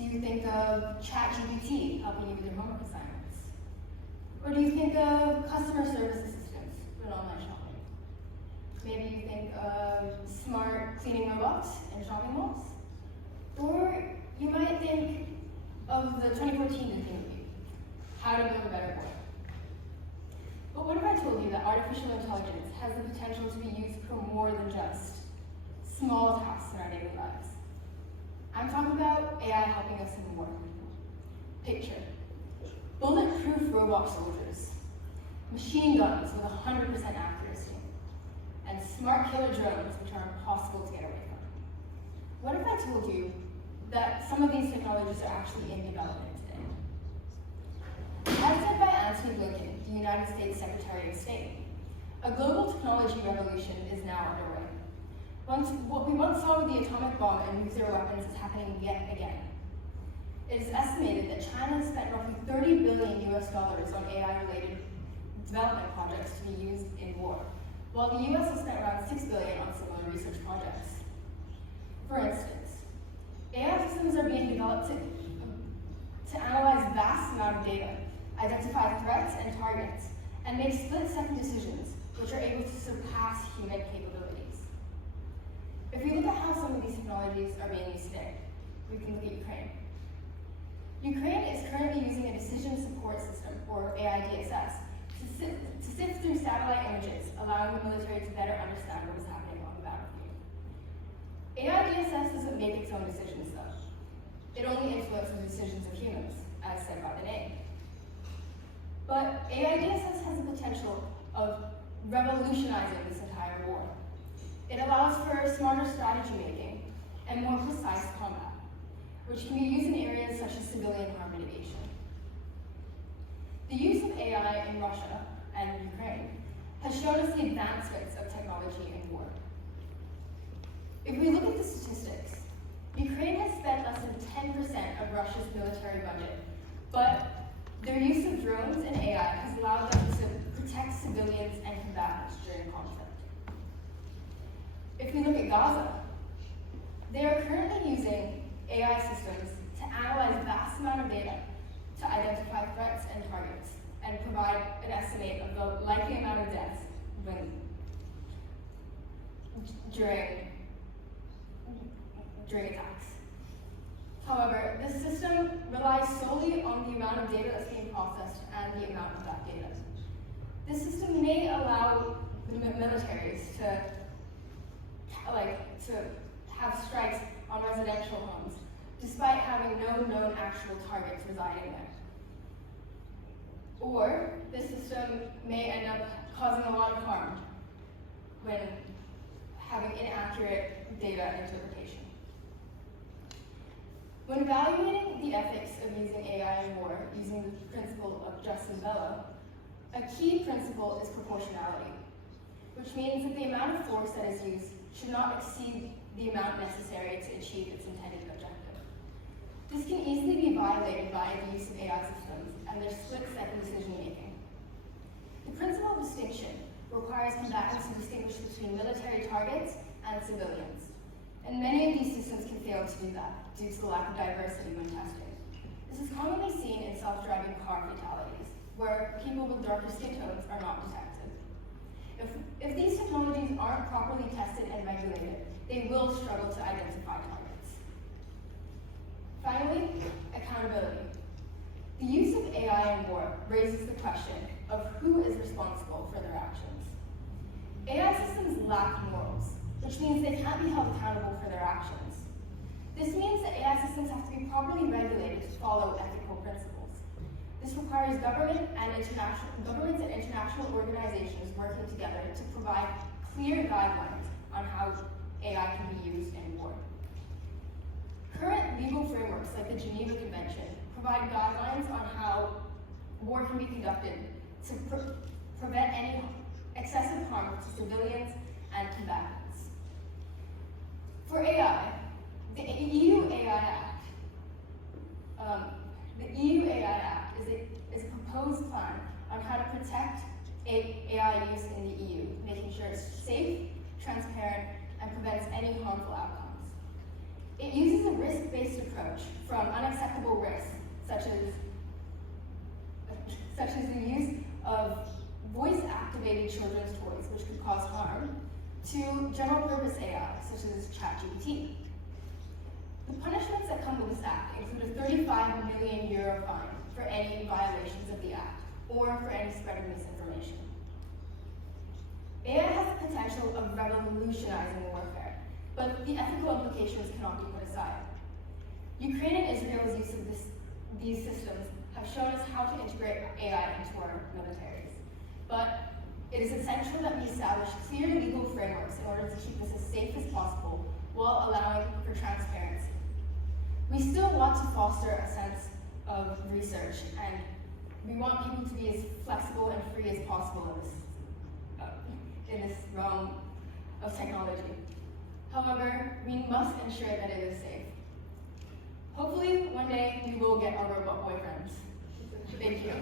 Do you think of ChatGPT helping you with your homework assignments? Or do you think of customer service assistants for online shopping? Maybe you think of smart cleaning robots in shopping malls? Or you might think of the 2014 Disney movie, How to Build a Better World. But what if I told you that artificial intelligence has the potential to be used for more than just small tasks in our daily lives? I'm talking about AI helping us in war. Picture: bulletproof robot soldiers, machine guns with 100% accuracy, and smart killer drones which are impossible to get away from. What if I told you that some of these technologies are actually in development today? As said by Antony Blinken, the United States Secretary of State, a global technology revolution is now underway. What we once saw with the atomic bomb and nuclear weapons is happening yet again. It is estimated that China spent roughly $30 billion on AI-related development projects to be used in war, while the US has spent around $6 billion on similar research projects. For instance, AI systems are being developed to analyze vast amounts of data, identify threats and targets, and make split-second decisions which are able to surpass human capabilities. If we look at how some of these technologies are being used today, we can look at Ukraine. Ukraine is currently using a decision support system, or TEDxTSIS, to sift through satellite images, allowing the military to better understand what is happening on the battlefield. TEDxTSIS doesn't make its own decisions, though. It only influences the decisions of humans, as said by the name. But TEDxTSIS has the potential of revolutionizing this entire war. It allows for smarter strategy making and more precise combat, which can be used in areas such as civilian harm mitigation. The use of AI in Russia and Ukraine has shown us the advancements of technology in war. If we look at the statistics, Ukraine has spent less than 10% of Russia's military budget, but their use of drones and AI has allowed them to protect civilians and combatants during conflict. If we look at Gaza, they are currently using AI systems to analyze vast amount of data to identify threats and targets and provide an estimate of the likely amount of deaths during attacks. However, this system relies solely on the amount of data that's being processed and the amount of that data. This system may allow the militaries to have strikes on residential homes, despite having no known actual targets residing there. Or this system may end up causing a lot of harm when having inaccurate data interpretation. When evaluating the ethics of using AI in war using the principle of jus in bello, a key principle is proportionality, which means that the amount of force that is used should not exceed the amount necessary to achieve its intended objective. This can easily be violated by the use of AI systems and their split-second decision-making. The principle of distinction requires combatants to distinguish between military targets and civilians, and many of these systems can fail to do that due to the lack of diversity when testing. This is commonly seen in self-driving car fatalities, where people with darker skin tones are not detected. If these technologies aren't properly tested and regulated, they will struggle to identify targets. Finally, accountability. The use of AI in war raises the question of who is responsible for their actions. AI systems lack morals, which means they can't be held accountable for their actions. This means that AI systems have to be properly regulated to follow ethical principles. This requires governments and international organizations working together to provide clear guidelines on how AI can be used in war. Current legal frameworks like the Geneva Convention provide guidelines on how war can be conducted to prevent any excessive harm to civilians and combatants. For AI, the EU AI Act is a proposed plan on how to protect AI use in the EU, making sure it's safe, transparent, and prevents any harmful outcomes. It uses a risk-based approach from unacceptable risks, such as the use of voice-activated children's toys, which could cause harm, to general-purpose AI, such as ChatGPT. The punishments that come with this act include a 35 million euro fine for any violations of the act, or for any spread of misinformation. AI has the potential of revolutionizing warfare, but the ethical implications cannot be put aside. Ukraine and Israel's use of these systems have shown us how to integrate AI into our militaries. But it is essential that we establish clear legal frameworks in order to keep this as safe as possible while allowing for transparency. We still want to foster a sense of research, and we want people to be as flexible and free as possible in this realm of technology. However, we must ensure that it is safe. Hopefully, one day we will get our robot boyfriends. Thank you.